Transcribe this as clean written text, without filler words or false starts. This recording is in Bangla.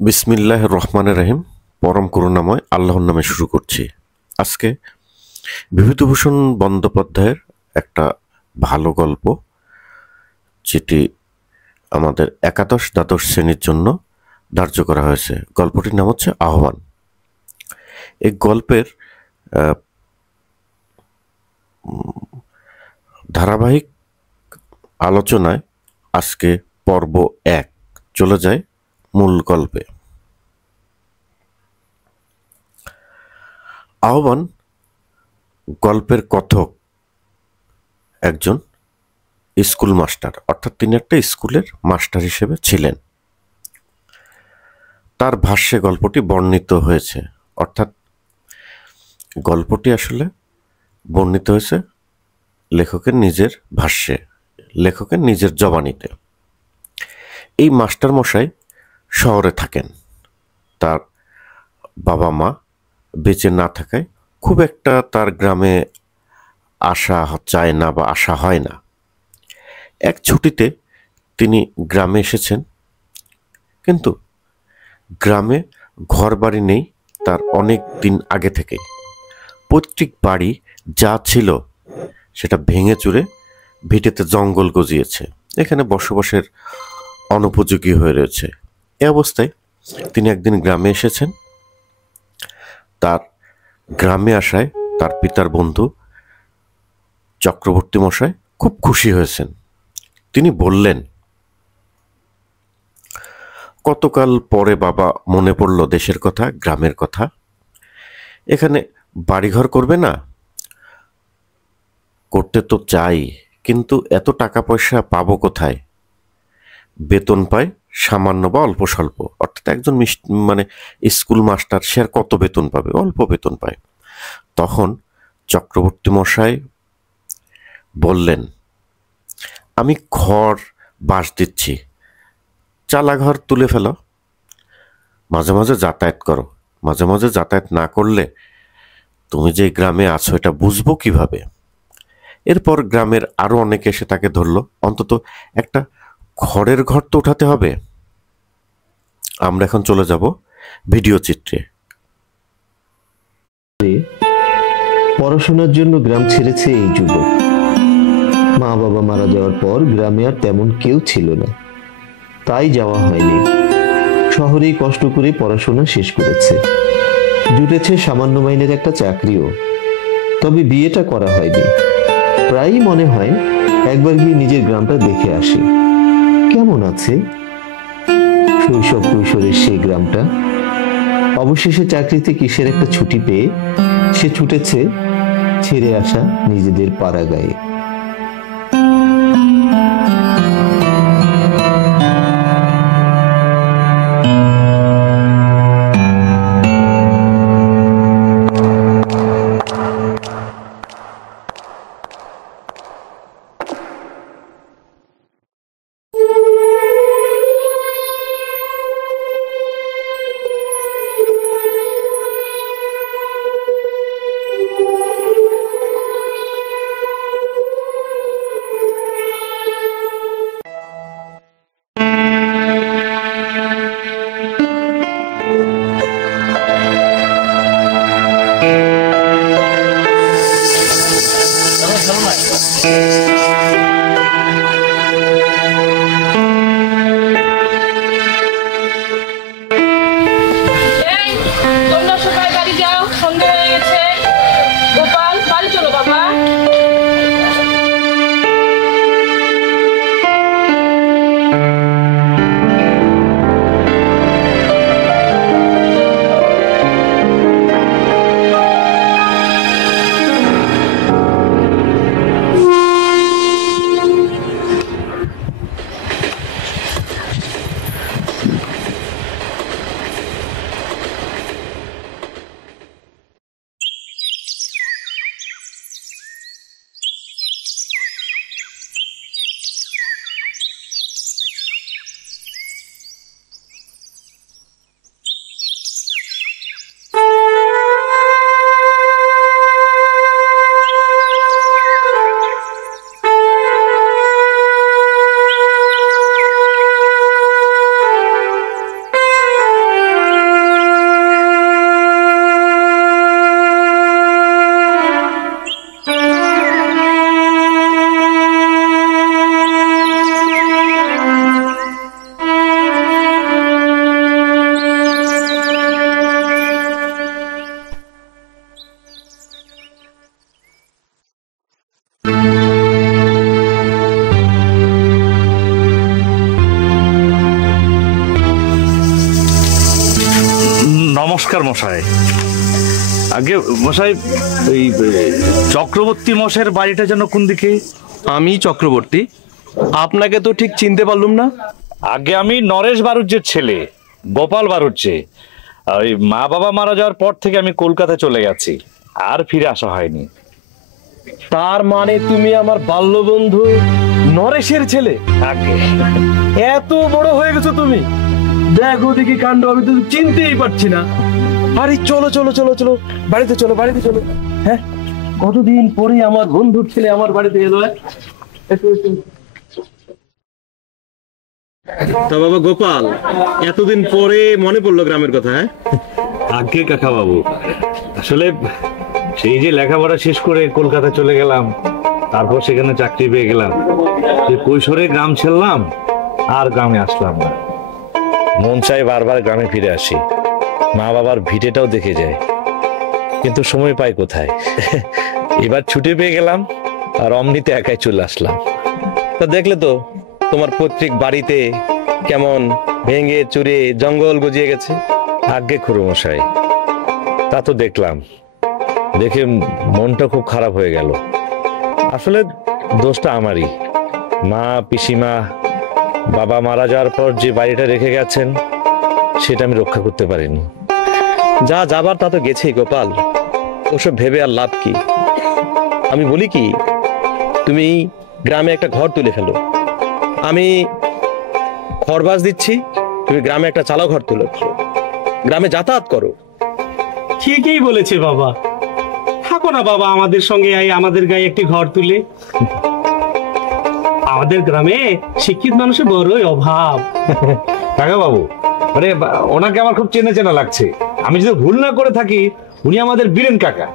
বিসমিল্লাহির রহমানির রহিম। পরম করুণাময় আল্লাহর নামে শুরু করছি। আজকে বিভূতিভূষণ বন্দ্যোপাধ্যায়ের একটা ভালো গল্প, যেটি আমাদের একাদশ দ্বাদশ শ্রেণীর জন্য ধার্য করা হয়েছে। গল্পটির নাম হচ্ছে আহ্বান। এই গল্পের ধারাবাহিক আলোচনায় আজকে পর্ব 1 চলে যায় মূল গল্পে। আহ্বান গল্পের কথক একজন স্কুল মাস্টার, অর্থাৎ তিনি একটা স্কুলের মাস্টার হিসেবে ছিলেন। তার ভাষ্যে গল্পটি বর্ণিত হয়েছে, অর্থাৎ গল্পটি আসলে বর্ণিত হয়েছে লেখকের নিজের ভাষ্যে, লেখকের নিজের জবানিতে। এই মাস্টার মশাই শহরে থাকেন। তার বাবা মা বেঁচে না থাকায় খুব একটা তার গ্রামে আসা যায় না বা আসা হয় না। এক ছুটিতে তিনি গ্রামে এসেছেন, কিন্তু গ্রামে ঘর বাড়ি নেই তার অনেক দিন আগে থেকেই। পৈতৃক বাড়ি যা ছিল সেটা ভেঙে চুরে ভিটেতে জঙ্গল গজিয়েছে, এখানে বসবাসের অনুপযোগী হয়ে রয়েছে। এ অবস্থায় তিনি একদিন গ্রামে এসেছেন। তার গ্রামে আসায় তার পিতার বন্ধু চক্রবর্তী মশাই খুব খুশি হয়েছেন। তিনি বললেন, কতকাল পরে বাবা মনে পড়ল দেশের কথা, গ্রামের কথা। এখানে বাড়িঘর করবে না? করতে তো চাই, কিন্তু এত টাকা পয়সা পাবো কোথায়? বেতন পায় সামান্য বা অল্প স্বল্প, অর্থাৎ একজন স্কুল মাস্টার, সে আর কত বেতন পাবে? অল্প বেতন পায়। তখন চক্রবর্তী মশাই বললেন, আমি ঘর বাস দিচ্ছি, চালাঘর তুলে ফেলো, মাঝে মাঝে যাতায়াত করো। মাঝে মাঝে যাতায়াত না করলে তুমি যে গ্রামে আছো এটা বুঝবো কিভাবে? এরপর গ্রামের আরো অনেকে এসে তাকে ধরলো, অন্তত একটা খড়ের ঘর তো উঠাতে হবে। আমরা এখন চলে যাব ভিডিও চিত্রে। পড়াশোনার জন্য গ্রাম ছেড়েছে এই যুবক। মা বাবা মারা যাওয়ার পর গ্রামে আর তেমন কেউ ছিল না, তাই যাওয়া হয়নি। শহরেই কষ্ট করে পড়াশোনা শেষ করেছে, জুটেছে সামান্য মাইনের একটা চাকরিও। তবে বিয়েটা করা হয়নি। প্রায়ই মনে হয় একবার গিয়ে নিজের গ্রামটা দেখে আসি, কেমন আছে শৈশব কৈশোরের সেই গ্রামটা। অবশেষে চাকরিতে কিসের একটা ছুটি পেয়ে সে ছুটেছে ছেড়ে আসা নিজেদের পাড়া গায়ে। নমস্কার মশাই। আগে মশাই, ওই চক্রবর্তী মশাইয়ের বাড়িটা যেন কোন দিকে? আমি চক্রবর্তী, আপনাকে তো ঠিক চিনতে পারলুম না। আগে আমি নরেশ বাড়ুজ্যের ছেলে, গোপাল বাড়ুজ্যে। ওই মা বাবা মারা যাওয়ার পর থেকে আমি কলকাতা চলে গেছি, আর ফিরে আসা হয়নি। তার মানে তুমি আমার বাল্যবন্ধু নরেশের ছেলে? আগে এত বড় হয়ে গেছো তুমি, দেখো দেখি কাণ্ড, আমি তো চিনতেই পারছি না। আরে চলো চলো চলো চলো, বাড়িতে চলো, বাড়িতে চলো। হ্যাঁ, কতদিন পরে আমার বন্ধুর ছেলে আমার বাড়িতে এলো। তা বাবা গোপাল, এতদিন পরে মনে পড়লো গ্রামের কথা? হ্যাঁ আগে কাকা বাবু, আসলে সেই যে লেখাপড়া শেষ করে কলকাতা চলে গেলাম, তারপর সেখানে চাকরি পেয়ে গেলাম, সেই কৈশোরে গ্রাম ছেড়লাম, আর গ্রামে আসলাম না। মন চাই বারবার গ্রামে ফিরে আসি, মা বাবার ভিটেটাও দেখে যায়, কিন্তু সময় পাই কোথায়। এবার ছুটি পেয়ে গেলাম, আর অমনিতে একাই চলে আসলাম। তা দেখলে তো তোমার পৈতৃক বাড়িতে কেমন ভেঙে চুরে জঙ্গল গজিয়ে গেছে। আজ্ঞে খুড়োমশাই, তা তো দেখলাম, দেখে মনটা খুব খারাপ হয়ে গেল। আসলে দোষটা আমারই। মা পিসিমা বাবা মারা যাওয়ার পর যে বাড়িটা রেখে গেছেন, সেটা আমি রক্ষা করতে পারিনি। যা যাবার তা তো গেছেই গোপাল, ওসব ভেবে আর লাভ কি? আমি বলি কি, তুমি গ্রামে একটা ঘর তুলে ফেলো, আমি খরবাস দিচ্ছি, তুমি গ্রামে একটা চালা ঘর তুলে ফেলো, গ্রামে যাতায়াত করো। ঠিকই বলেছে বাবা, থাকো না বাবা আমাদের সঙ্গে, আমাদের গায়ে একটি ঘর তুলে। আমাদের গ্রামে শিক্ষিত মানুষের বড়ই অভাব। কাকা বাবু, মানে ওনাকে আমার খুব চেনা চেনা লাগছে। আমি যদি ভুল না করে থাকি, উনি আমাদের বীরেন কাকা।